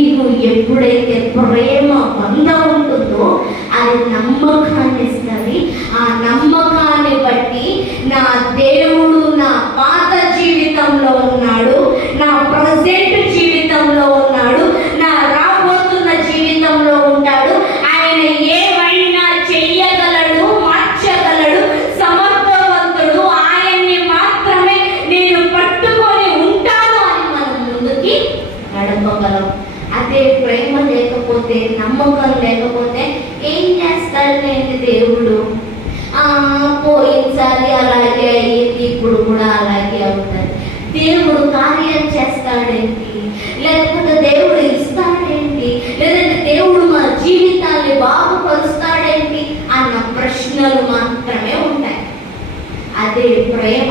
నీకు ఎప్పుడైతే ప్రేమ బంధం ఉంటుందో అది నమ్మకాన్ని ఇస్తుంది. ఆ నమ్మకాన్ని బట్టి నా దేవుడు నా పాత జీవితంలో ఉన్నాడు, నా ప్రజెంట్ జీవితంలో ఉన్నాడు, నా రాబోతున్న జీవితంలో ఉంటాడు. ఆయన ఏమైనా చెయ్యగలడు, మార్చగలడు, సమర్థవంతుడు. ఆయన్ని మాత్రమే నేను పట్టుకొని ఉంటాను అని మనం ముందుకి నడపగలం. అదే ప్రేమ లేకపోతే, నమ్మకం లేకపోతే ఏం చేస్తాడండి దేవుడు? పోయినసారి అలాగే అయ్యింది, ఇప్పుడు కూడా అలాగే అవుతుంది. దేవుడు కార్యం చేస్తాడేంటి? లేకపోతే దేవుడు ఇస్తాడేంటి? లేదంటే దేవుడు మా జీవితాన్ని బాగుపరుస్తాడేంటి అన్న ప్రశ్నలు మాత్రమే ఉంటాయి. అదే ప్రేమ.